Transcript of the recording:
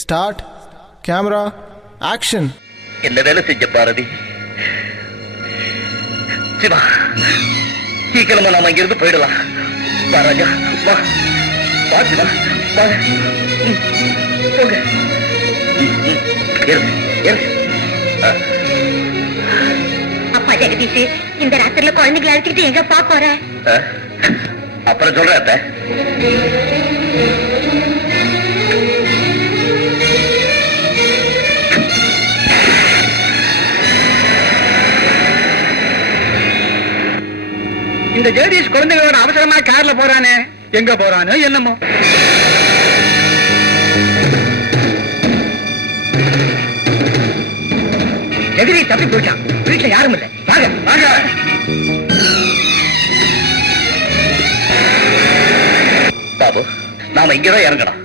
Start. Camera action. என்ன வேலை செஞ்ச பாரதி? சிவா, சீக்கிரமா நாம இங்கிருந்து போயிடலாம். வா ராஜா, வா வா சிவா, வா. போங்க. அப்பா ஜெகதீஷ், இந்த ராத்திரில குழந்தைகளை அழைச்சிட்டு எங்க பா போற? அப்புறம் சொல்றேன் அத்தை. இந்த ஜெகதீஷ் குழந்தைகளோட அவசரமா கார்ல போறானே, எங்க போறானோ என்னமோ. ஜெகதீஷ் தப்பி போயிட்டான். வீட்டுல யாரும் இல்லை. வாங்க வாங்க. பாபு, நாம இங்கதான் இறங்கணும்.